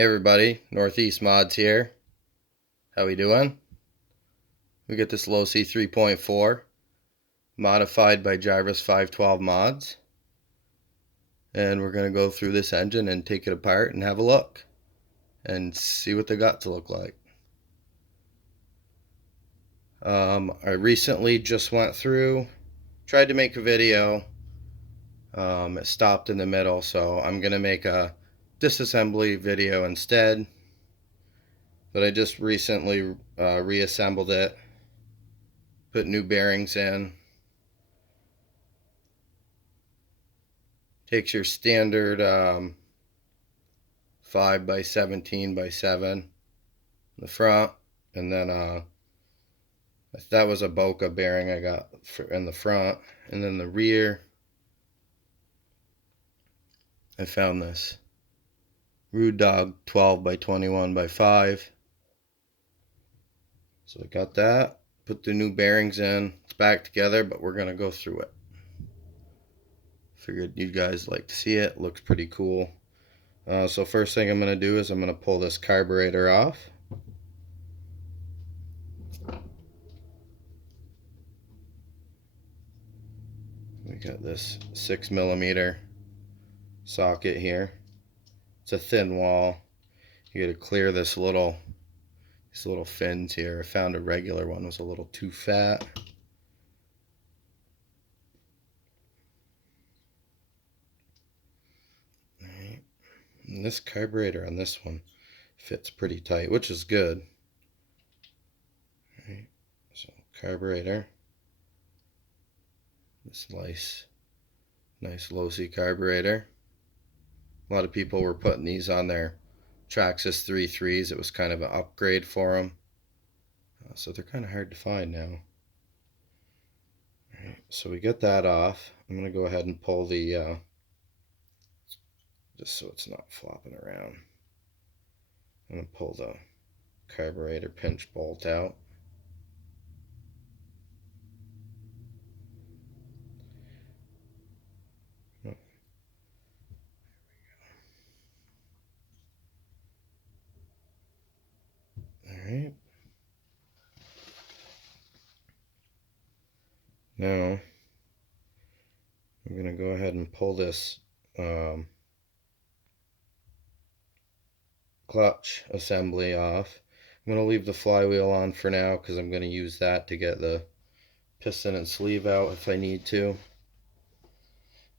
Hey everybody, Jarvis512mods here. How we doing? We got this Losi 3.4 modified by Jarvis512mods, and we're going to go through this engine and take it apart and have a look and see what the guts look like. I recently just went through, tried to make a video. It stopped in the middle, so I'm going to make a disassembly video instead. But I just recently reassembled it, put new bearings in. Takes your standard 5 by 17 by 7 in the front, and then that was a Boca bearing I got in the front, and then the rear I found this Rude Dog 12 by 21 by 5. So I got that, put the new bearings in. It's back together, but we're gonna go through it. Figured you guys like to see it. Looks pretty cool. So first thing I'm going to do is I'm going to pull this carburetor off. We got this 6mm socket here. It's a thin wall. You got to clear these little fins here. I found a regular one was a little too fat. Alright. And this carburetor on this one fits pretty tight, which is good. Alright. So carburetor. This nice Losi carburetor. A lot of people were putting these on their Traxxas 3.3s. It was kind of an upgrade for them. So they're kind of hard to find now. All right, so we get that off. I'm going to go ahead and pull the, just so it's not flopping around. I'm going to pull the carburetor pinch bolt out. Alright. Now, I'm going to go ahead and pull this clutch assembly off. I'm going to leave the flywheel on for now because I'm going to use that to get the piston and sleeve out if I need to.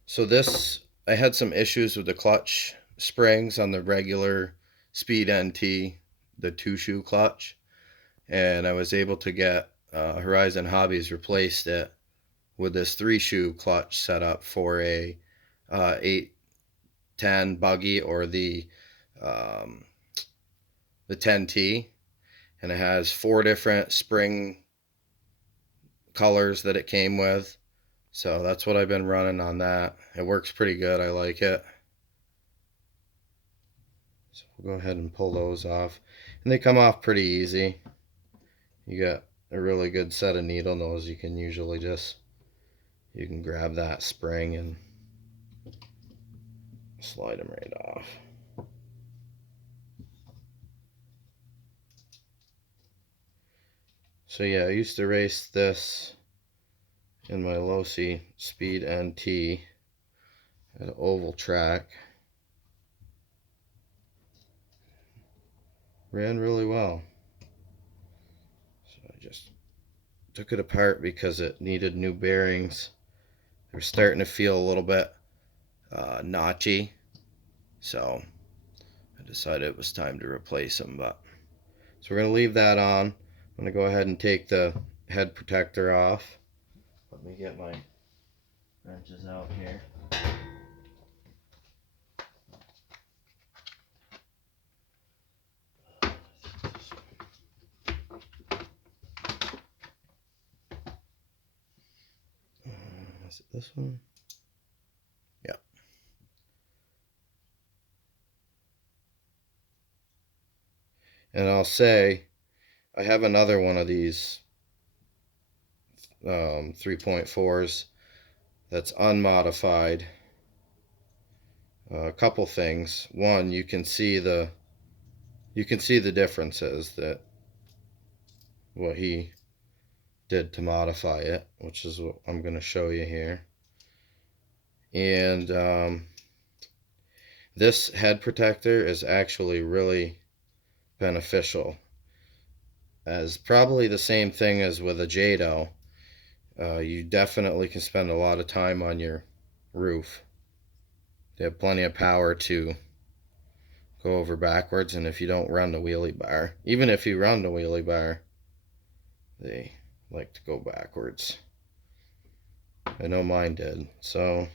So this, I had some issues with the clutch springs on the regular Speed NT, the 2-shoe clutch, and I was able to get Horizon Hobbies replaced it with this 3-shoe clutch set up for a 810 buggy or the 10T, and it has 4 different spring colors that it came with. So that's what I've been running on that. It works pretty good. I like it. So we'll go ahead and pull those off. And they come off pretty easy. You got a really good set of needle nose. You can usually you can grab that spring and slide them right off. So yeah, I used to race this in my Losi Speed NT at an oval track. Ran really well. So I just took it apart because it needed new bearings. They were starting to feel a little bit notchy, so I decided it was time to replace them. So we're going to leave that on. I'm going to go ahead and take the head protector off. Let me get my wrenches out here. Is it this one? Yeah. And I'll say, I have another one of these 3.4s that's unmodified. A couple things. One, you can see the you can see the differences that what he did to modify it, which is what I'm going to show you here. And this head protector is actually really beneficial, as probably the same thing as with a Jado. You definitely can spend a lot of time on your roof. They have plenty of power to go over backwards, and if you don't run the wheelie bar, even if you run the wheelie bar, they like to go backwards. I know mine did. So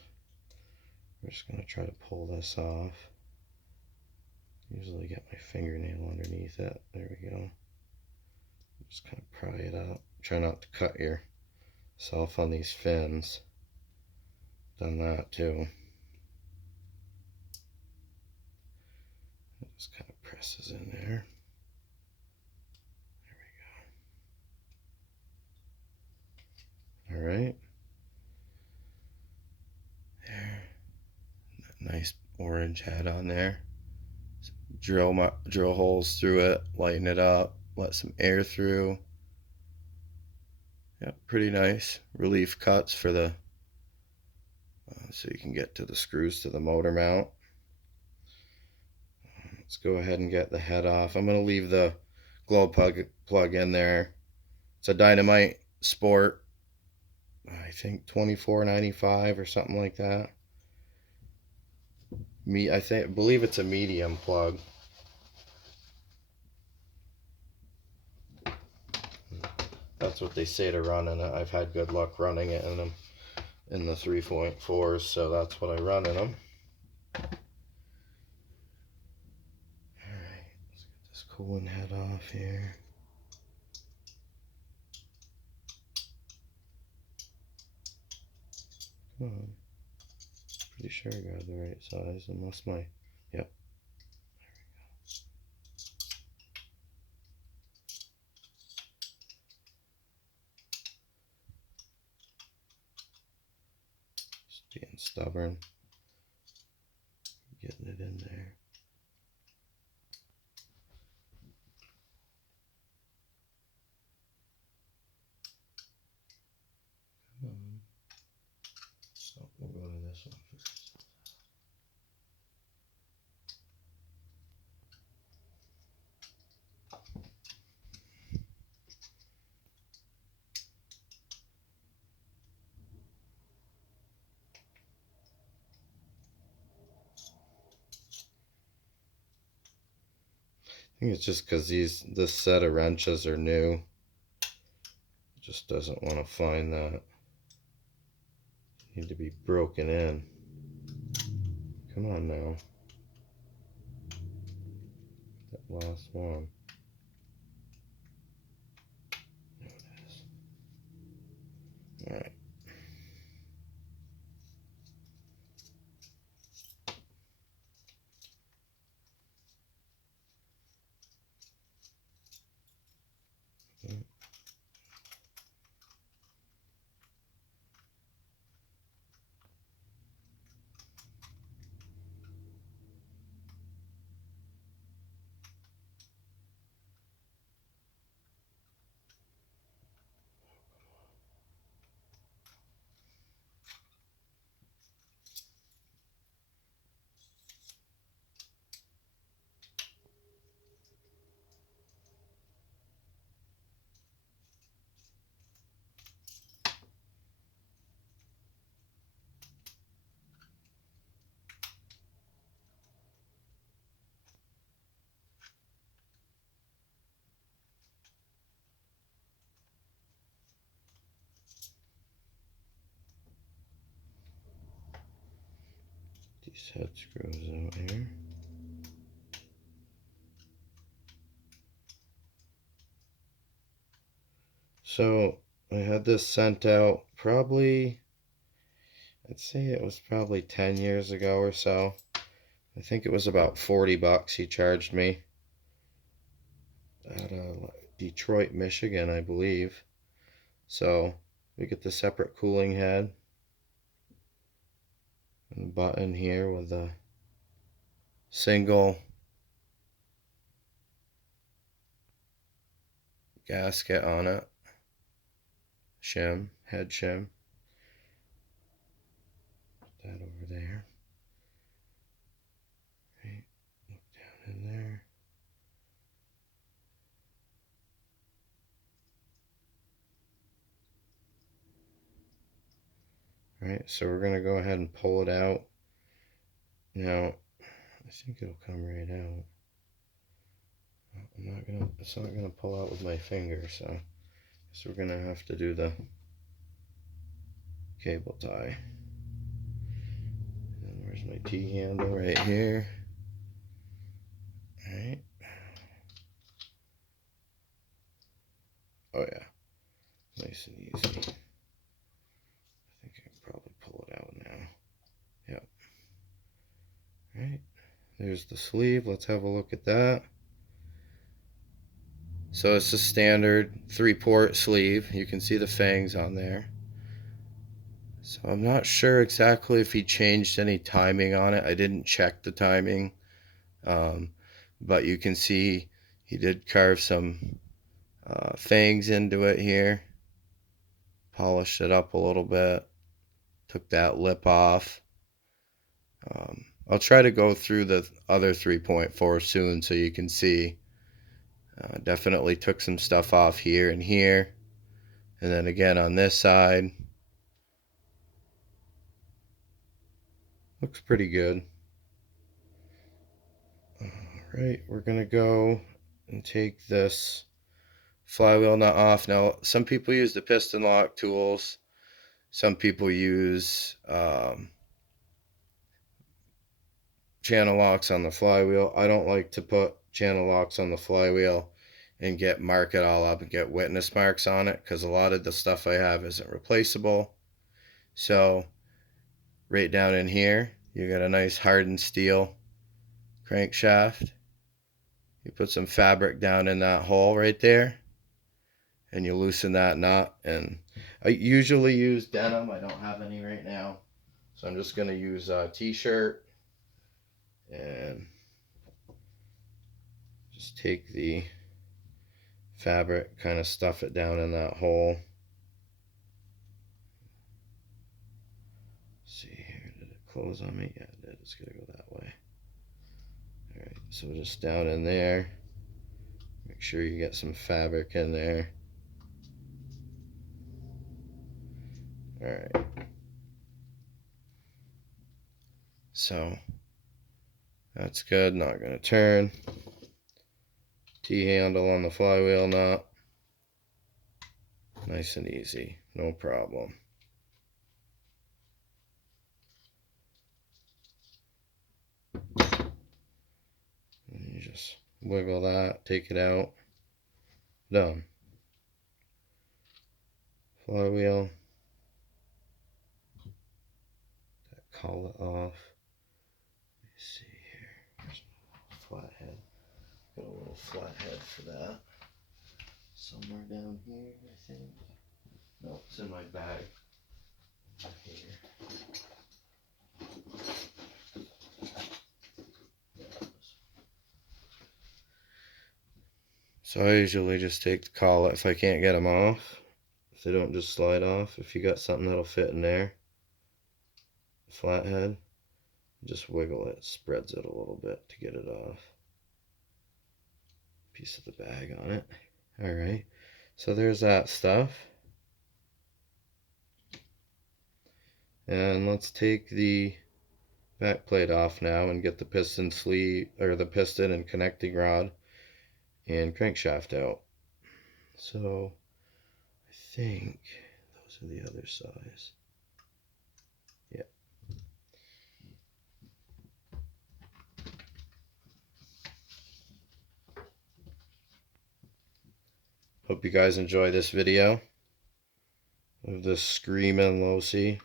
we're just going to try to pull this off. Usually get my fingernail underneath it. There we go. Just kind of pry it up. Try not to cut yourself on these fins. Done that too. It just kind of presses in there. There we go. Alright. There. Nice orange head on there. Drill holes through it, lighten it up, let some air through. Yeah, pretty nice. Relief cuts for the so you can get to the screws to the motor mount. Let's go ahead and get the head off. I'm going to leave the glow plug in there. It's a Dynamite Sport, I think $24.95 or something like that. I believe it's a medium plug. That's what they say to run in it. I've had good luck running it in them in the 3.4s, so that's what I run in them. Alright, let's get this cooling head off here. Come on. Pretty sure I got the right size, unless my, yep. There we go. Just being stubborn. Getting it in there. Come on. So we'll go to this one first. I think it's just because this set of wrenches are new. It just doesn't want to find that. Need to be broken in. Come on now. That last one. There it is. Alright. These head screws out here. So I had this sent out probably, I'd say it was probably 10 years ago or so. I think it was about 40 bucks he charged me out of Detroit, Michigan, I believe. So we get the separate cooling head and the button here with the single gasket on it. Shim, head shim. Put that over there. Right, look down in there. Alright, so we're gonna go ahead and pull it out. Now, I think it'll come right out. It's not gonna pull out with my finger, so we're gonna have to do the cable tie. And where's my T-handle? Right here. Alright. Oh yeah, nice and easy. I think I can probably pull it out now. Yep. Alright, there's the sleeve. Let's have a look at that. So it's a standard 3-port sleeve. You can see the fangs on there. So I'm not sure exactly if he changed any timing on it. I didn't check the timing. But you can see he did carve some fangs into it here. Polished it up a little bit. Took that lip off. I'll try to go through the other 3.4 soon so you can see. Definitely took some stuff off here and here. And then again on this side. Looks pretty good. Alright, we're going to go and take this flywheel nut off. Now, some people use the piston lock tools. Some people use channel locks on the flywheel. I don't like to put channel locks on the flywheel and mark it all up and get witness marks on it, because a lot of the stuff I have isn't replaceable. So right down in here, you got a nice hardened steel crankshaft. You put some fabric down in that hole right there, and you loosen that nut. And I usually use denim. I don't have any right now, so I'm just going to use a t-shirt and just take the fabric, kind of stuff it down in that hole. Let's see here, did it close on me? Yeah, it did. It's gonna go that way. Alright, so just down in there, make sure you get some fabric in there. Alright, so that's good. Not gonna turn. T-handle on the flywheel nut. Nice and easy, no problem. And you just wiggle that, take it out. Done. Flywheel. That collet off. Let me see here. Where's my flathead? Got a little flathead for that. Somewhere down here, I think. No, it's in my bag. Right here. So I usually just take the collet if I can't get them off. If they don't just slide off. If you got something that'll fit in there, flathead, just wiggle it, spreads it a little bit to get it off. Piece of the bag on it. Alright, so there's that stuff. And let's take the back plate off now and get the piston sleeve, or the piston and connecting rod and crankshaft out. So I think those are the other size. Yeah. Hope you guys enjoy this video of this screaming Losi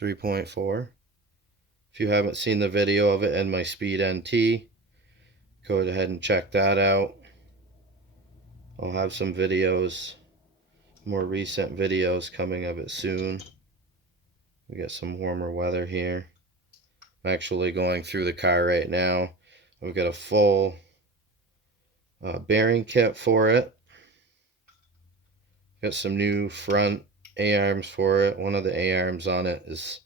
3.4. If you haven't seen the video of it and my Speed NT, go ahead and check that out. I'll have some videos, more recent videos coming of it soon. We got some warmer weather here. I'm actually going through the car right now. I've got a full bearing kit for it. Got some new front A-arms for it. One of the A-arms on it is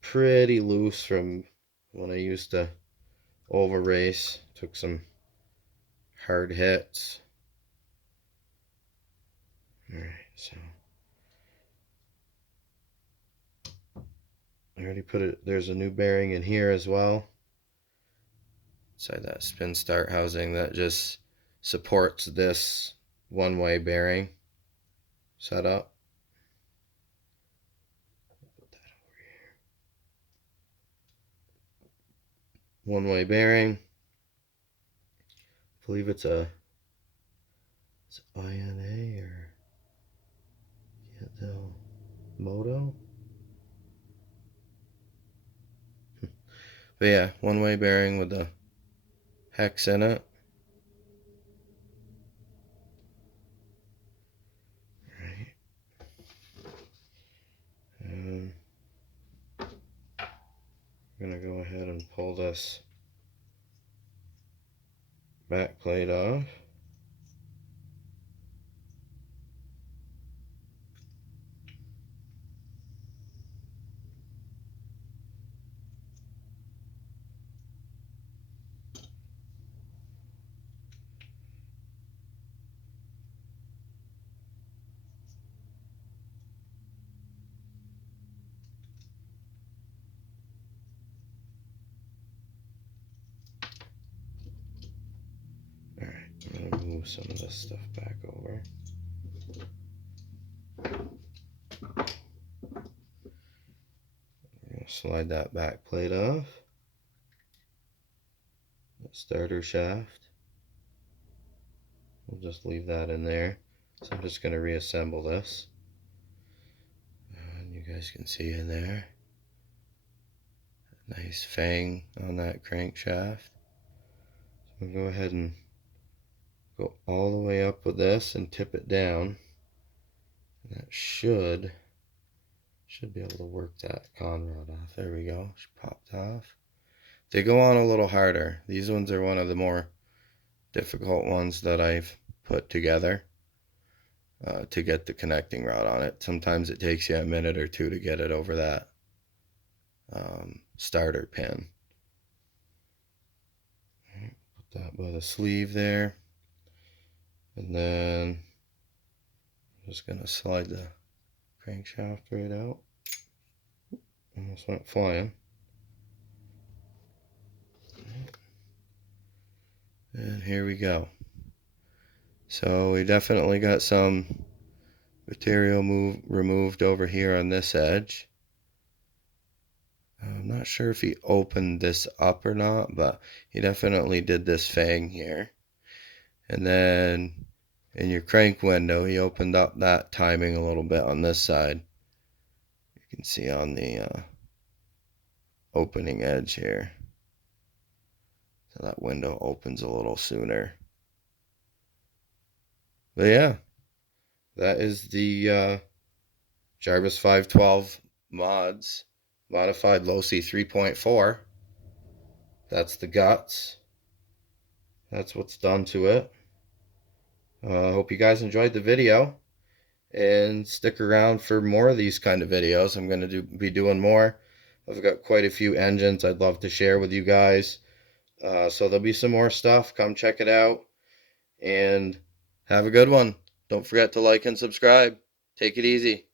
pretty loose from when I used to over race. Took some hard hits. Alright, so I already put it, there's a new bearing in here as well. Inside that spin start housing that just supports this one-way bearing setup. Put that over here. One-way bearing. I believe it's INA or can't tell. Moto. But yeah, one-way bearing with the hex in it. Right. And I'm gonna go ahead and pull this back plate off. Alright, I'm gonna move some of this stuff back over. I'm gonna slide that back plate off. The starter shaft. We'll just leave that in there. So I'm just gonna reassemble this. And you guys can see in there. Nice fang on that crankshaft. So we'll go ahead and go all the way up with this and tip it down. And that should be able to work that con rod off. There we go. She popped off. They go on a little harder. These ones are one of the more difficult ones that I've put together to get the connecting rod on it. Sometimes it takes you a minute or two to get it over that starter pin. Put that by the sleeve there. And then I'm just going to slide the crankshaft right out. Almost went flying. And here we go. So we definitely got some material removed over here on this edge. I'm not sure if he opened this up or not, but he definitely did this fang here. And then in your crank window, he opened up that timing a little bit on this side. You can see on the opening edge here. So that window opens a little sooner. But yeah, that is the Jarvis512 mods. Modified Losi 3.4. That's the guts. That's what's done to it. I hope you guys enjoyed the video. And stick around for more of these kind of videos. I'm going to be doing more. I've got quite a few engines I'd love to share with you guys. So there'll be some more stuff. Come check it out. And have a good one. Don't forget to like and subscribe. Take it easy.